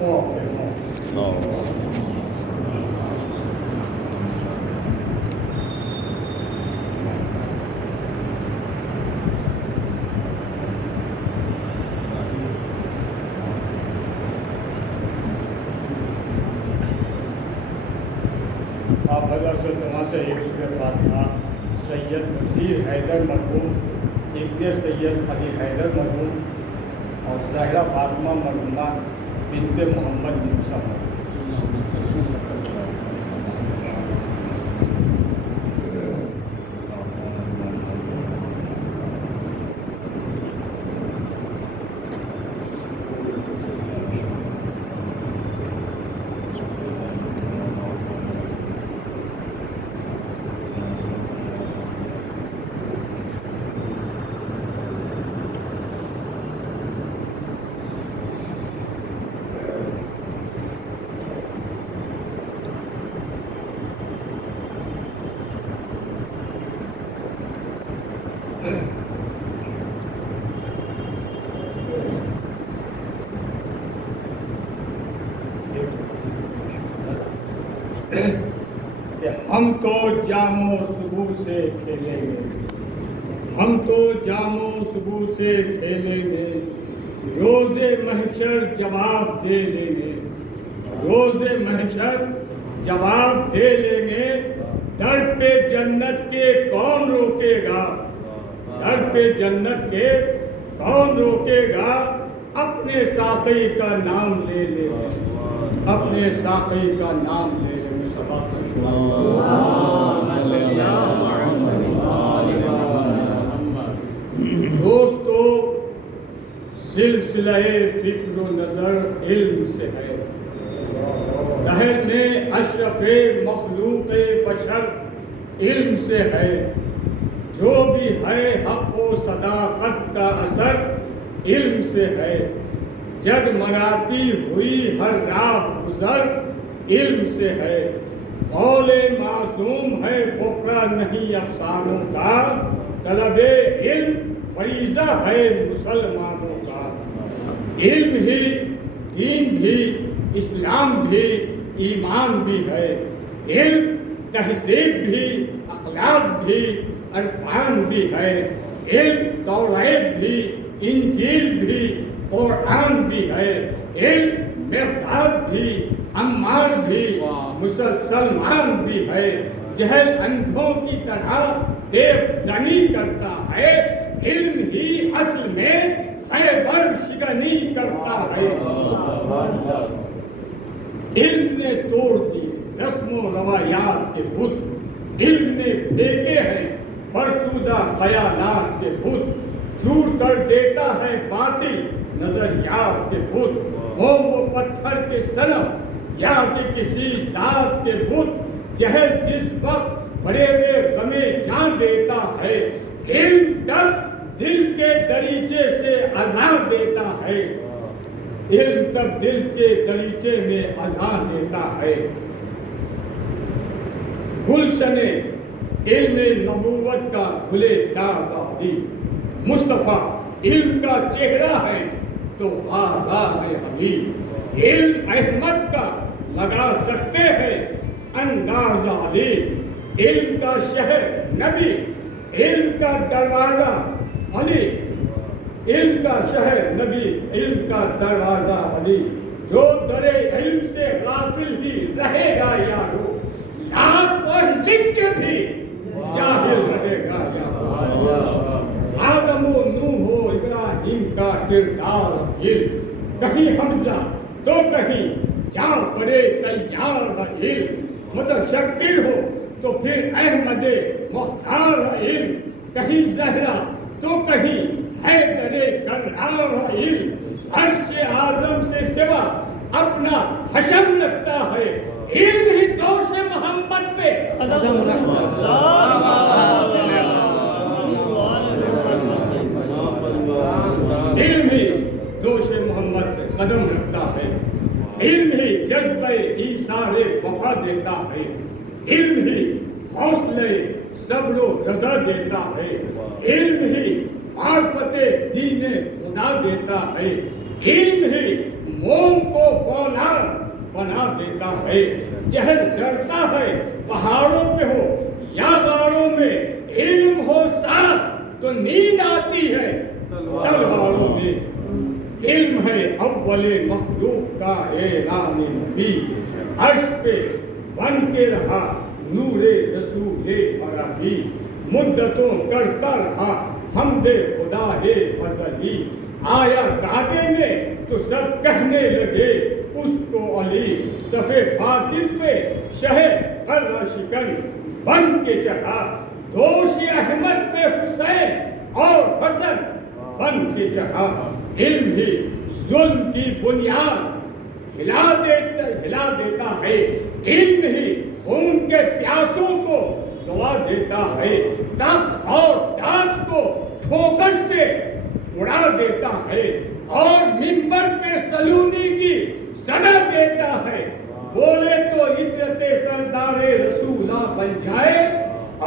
آپ حضرت سے وہاں سے ایک سورہ فاتحہ سید وزیر حیدر مرحوم ابن سید علی حیدر مرحوم اور زہرا فاطمہ مرحومہ بنت محمد موسیٰ کہ ہم تو جام و صبح سے کھیلیں گے، ہم تو جام و صبح سے کھیلیں گے، روز محشر جواب دے لیں گے، روز محشر جواب دے لیں گے، در پہ جنت کے کون روکے گا، در پہ جنت کے کون روکے گا، اپنے ساقی کا نام لے لیں گے، اپنے ساقی کا نام لے لیں گے۔ دوستو، سلسلہ فکر و نظر علم سے ہے، دہر میں اشرف مخلوق بشر علم سے ہے، جو بھی ہے حق و صداقت کا اثر علم سے ہے، جگ مراتی ہوئی ہر راہ گزر علم سے ہے، قول معصوم ہے فقرہ نہیں افسانوں کا، طلب علم فریضہ ہے مسلمانوں کا، علم ہی دین بھی اسلام بھی ایمان بھی ہے، علم تہذیب بھی اخلاق بھی عرفان بھی ہے، علم توریت بھی انجیل بھی قرآن بھی ہے، علم مقداد بھی عمار بھی مسلمان بھی ہے، جہل اندھوں کی طرح دیکھ زنی کرتا ہے، علم ہی اصل میں خیبر شکنی کرتا ہے۔ علم نے توڑ دی رسم و روایات کے بت، علم نے پھینکے ہیں فرسودہ خیالات کے بت، چور کر دیتا ہے باطل نظریات کے بت، ہو وہ پتھر کے صنم یا کہ کسی ذات کے بت، جہل جس وقت بڑے بے غمے جان دیتا ہے، علم تب دل کے دریچے سے اذان دیتا ہے، علم تب دل کے دریچے میں اذان دیتا ہے۔ گلشن علم نبوت کا گلے تازہ بھی، مصطفیٰ علم کا چہرہ ہے تو آزاد ہے حبیب، علم احمد کا لگا سکتے ہیں انداز علی، علم کا شہر نبی، علم کا دروازہ علی، علم کا شہر نبی، علم کا دروازہ علی، جو در علم سے غافل ہی رہے گا یارو، لاکھ پڑھ لکھ کے بھی جاہل رہے گا یارو۔ آدم و نوح و ابراہیم کا کردار علم، کہیں حمزہ تو کہیں جعفر طیار علم، متشکل ہو تو پھر احمد مختار علم، کہیں زہرا تو کہیں حیدر کرار علم، عرش اعظم سے سوا اپنا حشم رکھتا ہے، علم ہی دوش محمد پہ قدم رکھتا ہے، علم ہی دوش محمد پہ قدم رکھتا ہے، علم ہی جذبہ ایثار وفا دیتا ہے، علم ہی حوصلے صبر و رضا دیتا ہے، علم ہی معرفت دین خدا دیتا ہے، علم ہی موم کو فولاد بنا دیتا ہے. جہل ڈرتا ہے پہاڑوں پہ ہو یا غاروں میں، علم ہو ساتھ تو نیند آتی ہے تلواروں میں. علم ہے اول مخلوق کا اعلان نبی، عرش پہ بن کے رہا نور رسول عربی. مدتوں کرتا رہا حمد خدا ازلی، آیا کعبے میں تو سب کہنے لگے اس کو علی. صفے باطل پہ شہ قلعہ شکن بن کے چڑھا، دوش احمد پہ حسین اور حسن بن کے چڑھا. علم ہی ظلم کی بنیاد ہلا دیتا ہے، علم ہی خون کے پیاسوں کو دعا دیتا ہے، تخت اور تاج کو ٹھوکر سے اڑا دیتا ہے، اور منبر پہ سلونی کی صدا دیتا ہے. بولے تو ہجرت سردار رسولہ بن جائے،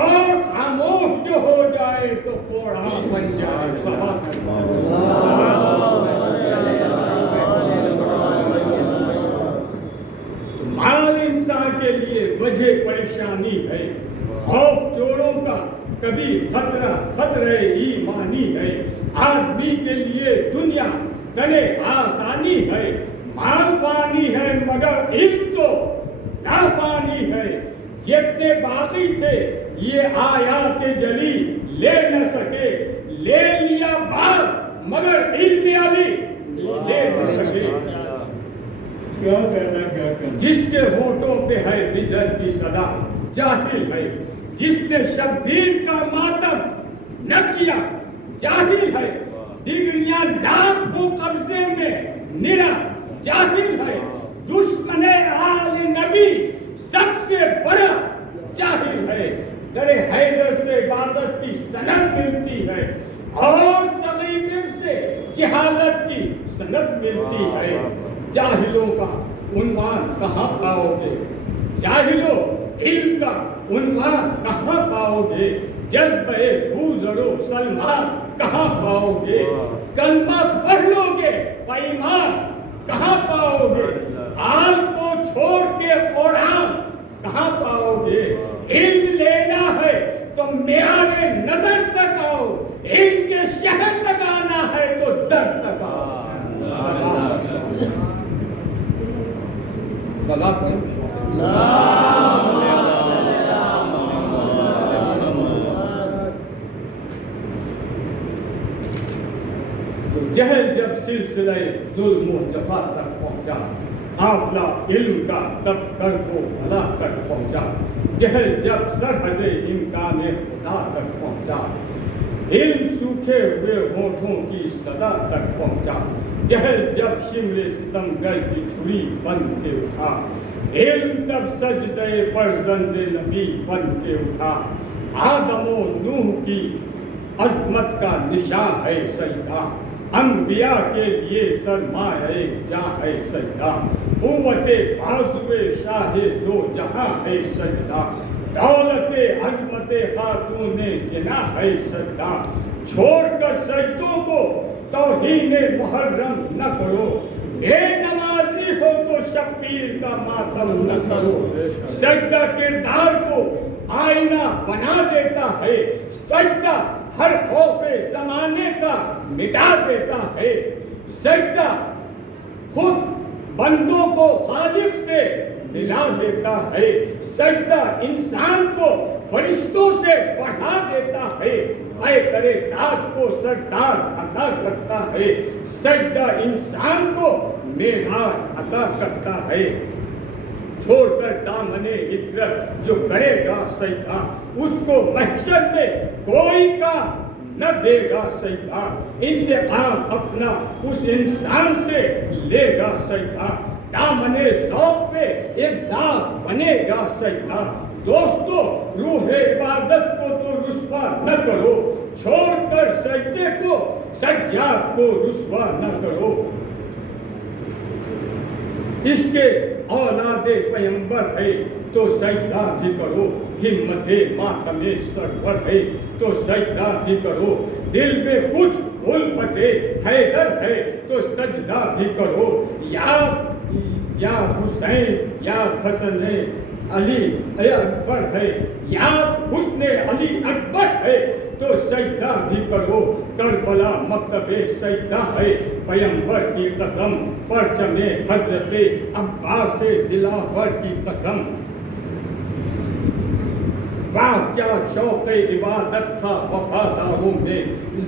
اور خاموش جو ہو جائے تو کوڑا بن جائے. مال انسان کے لیے وجہ پریشانی ہے، خوف چوروں کا کبھی خطرہ ایمانی ہے. آدمی کے لیے دنیا تنے آسانی ہے، مال فانی ہے مگر علم تو نافانی ہے. جتنے باقی تھے یہ آیات جلی لے نہ سکے، لے لیا باغ مگر علم علی لے نہ سکے. جس کے ہونٹوں پہ ہے بدر کی صدا جاہل ہے، جس نے شبیر کا ماتم نہ کیا جاہل ہے. ڈگریاں لاکھ ہو قبضے میں نرا جاہل ہے. دشمن آل نبی سب سے بڑا جاہل ہے. در حیدر سے عبادت کی سند ملتی ہے، اور صغیفر سے جہالت کی سند ملتی ہے. جاہلوں کا عنوان کہاں پاؤ گے، جاہلوں علم کا عنوان کہاں پاؤ گے. جذبہ بوذر و سلمان کہاں پاؤ گے، کلمہ پڑھ لو گے ایمان کہاں پاؤ گے. آل کو چھوڑ کے قرآن کہاں پاؤ گے. علم لینا ہے تو معیار نظر تک آؤ، علم کے شہر تک آنا ہے تو در تک آؤ. جہل جب سلسلہ ظلم و جفا تک پہنچا، قافلہ علم کا تب کر کو بھلا تک پہنچا. جہل جب سرحد امکان خدا تک پہنچا، علم سوکھے ہوئے ہونٹوں کی صدا تک پہنچا. جہل جب شمر ستمگر کی چھری بن کے اٹھا، علم تب سجدہ فرزند نبی بن کے اٹھا. آدم و نوح کی عظمت کا نشان ہے سجدہ، انبیاء کے لیے سرمایہ جاں ہے سجدہ. قوت بازو شاہ دو جہاں ہے سجدہ، دولت عظمت خاتون جنا ہے سجدہ. چھوڑ کر سجدوں کو توہین محرم نہ کرو، بے نمازی ہو تو شبیر کا ماتم نہ کرو. سجدہ کردار کو آئینہ بنا دیتا ہے، سجدہ ہر خوف زمانے کا مٹا دیتا ہے. سجدہ خود بندوں کو خالق سے ملا دیتا ہے. سجدہ انسان کو فرشتوں سے بڑھا دیتا ہے. اے کرے تاج کو سردار عطا کرتا ہے. سجدہ انسان کو معراج عطا کرتا ہے. چھوڑ کر دامنے عطرت جو کرے گا سجدہ، اس کو محشر میں کوئی کام نہ دے گا سجدہ. انتقام اپنا اس انسان سے لے گا سجدہ. دامنے ذوق پہ ایک داغ بنے گا سجدہ. دوستو روح عبادت کو تو رسوا نہ کرو، چھوڑ کر سجدے کو سجاد کو رسوا نہ کرو. اس کے اولاد پیمبر ہے تو سجدہ بھی کرو، ہمت ماتم سرور ہے تو سجدہ بھی کرو. دل میں کچھ الفت حیدر ہے تو سجدہ بھی کرو. یا حسین یا حسن علی اکبر ہے، یا حسن علی اکبر ہے تو سجدہ بھی کرو، کربلا مکتب سجدہ ہے، پیمبر کی قسم، پرچم حضرت عباس دلاور کی قسم۔ واہ کیا شوق عبادت تھا وفاداروں میں،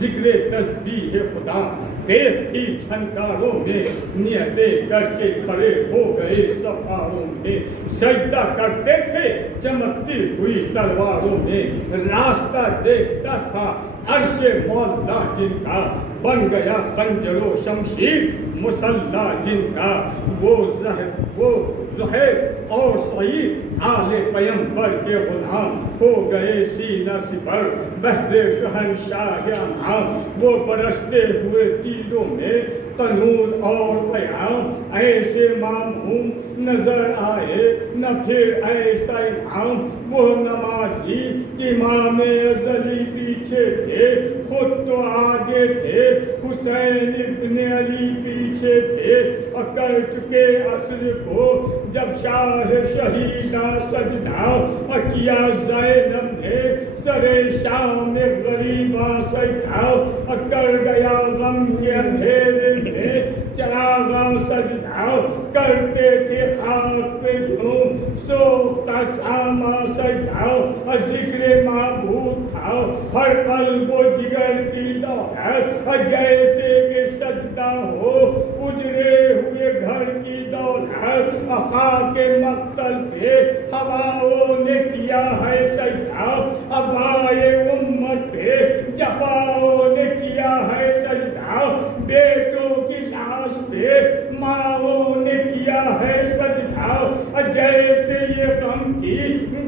ذکر تسبیح خدا دیکھ کی جھنکاروں میں، نیتیں کر کے کھڑے ہو گئے سفاروں میں، سجدہ کرتے تھے چمکتی ہوئی تلواروں میں، راستہ دیکھتا تھا عرش مولا جن کا، بن گیا خنجر و شمشیر مسلح جن کا، وہ زہیب اور سعید آل پیمبر کے غلام ہو گئے سینہ سپر بہر شہنشاہ انعام، وہ برستے ہوئے تیروں میں قانون اور پیام، ایسے معموم نظر آئے نہ پھر ایسا انعام، وہ نمازی امام ازلی پیچھے تھے خود تو آگے تھے، حسین ابن علی پیچھے تھے، اور کر چکے عصر کو جب شاہ شہیدہ سجدہ، اور کیا زینب نے سر شام غریباں سجدہ، اور کر گیا غم کے اندھیرے میں چراغاں سجدہ، کرتے تھے خاک پہ جھوم سوختہ ساما سجدہ، اور ذکر معبود تھا ہر قلب و جگر کی دولت، اور جیسے کہ سجدہ ہو اجڑے ہوئے گھر کی دولت، اور خاک مقتل پہ ہواؤں نے کیا ہے سجدہ، ابائے امت پہ جفاؤں نے کیا ہے سجدہ، بیٹوں کی لاش پہ ماؤں نے کیا ہے سجدہ، جیسے یہ غم کی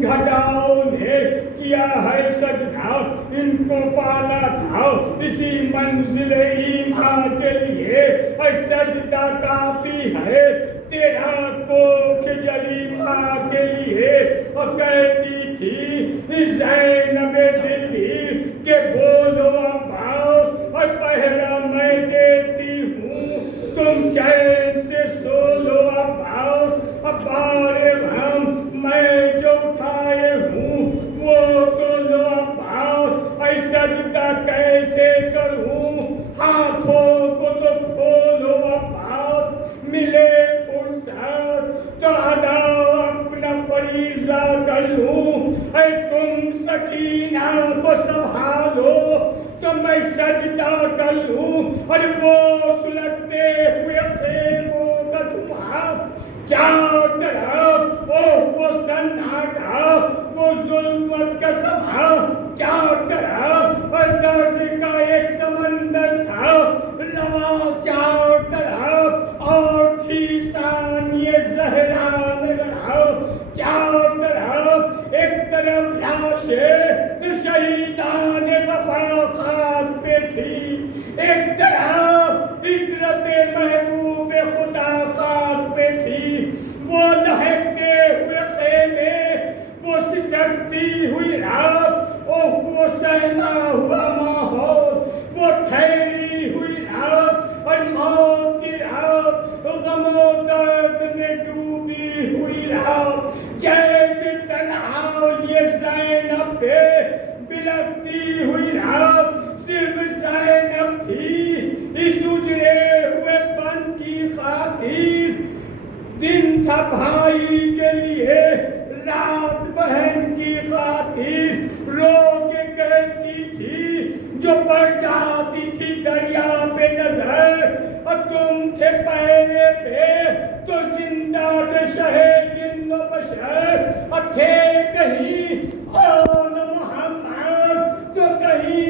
گھٹاؤں نے کیا ہے سجدہ، ان کو پالا تھا اسی منزل ایمان کے لیے، اور سجدہ کافی ہے تیرا کوکھ جلی ماں کے لیے، اور کہتی تھی زینب دلی کہ بولو عباس اور پہلا میں دیتی ہوں، تم چین سے سو لو عباس، بار غم میں جو اٹھائے ہوں وہ تو لو عباس، اے سجدہ کیسے کروں ہاتھوں کو تو کھولو عباس، ملے فرصت تو ادا اپنا فریضہ کر لوں، اے تم سکینہ کو سنبھالو تو میں سجدہ کر لوں، اور وہ سلگتے ہوئے خیموں کا دھواں چار طرف وہ سناٹا وہ ظلمت کا سبھا چار طرف، اور درد کا ایک سمندر تھا رواں چار طرف، اور تھی ثانیہ زہرا نگراں چار طرف، ایک طرف لاشیں شہیدان وفا خاک پہ تھی، ایک طرف عطرت محبوب خدا خاک پہ تھی، وہ لہکتے ہوئے خیمے، وہ سسکتی ہوئی رات، وہ سہما ہوا ماحول، وہ ٹھہری ہوئی رات، اور موت کی رات، غم و درد میں ڈوبی ہوئی رات، جیسے تنہا یہ زینب پہ بلکتی ہوئی رات، صرف زینب تھی اس اجڑے ہوئے پن کی خاطر، دن تھا بھائی کے لیے رات بہن کی خاطر، رو کے کہتی تھی جو پڑ جاتی تھی دریا پہ نظر، اور تم تھے پہرے پہ تو زندہ تھے شہے جن و بشر، اور تھے کہیں اور محمد تو کہیں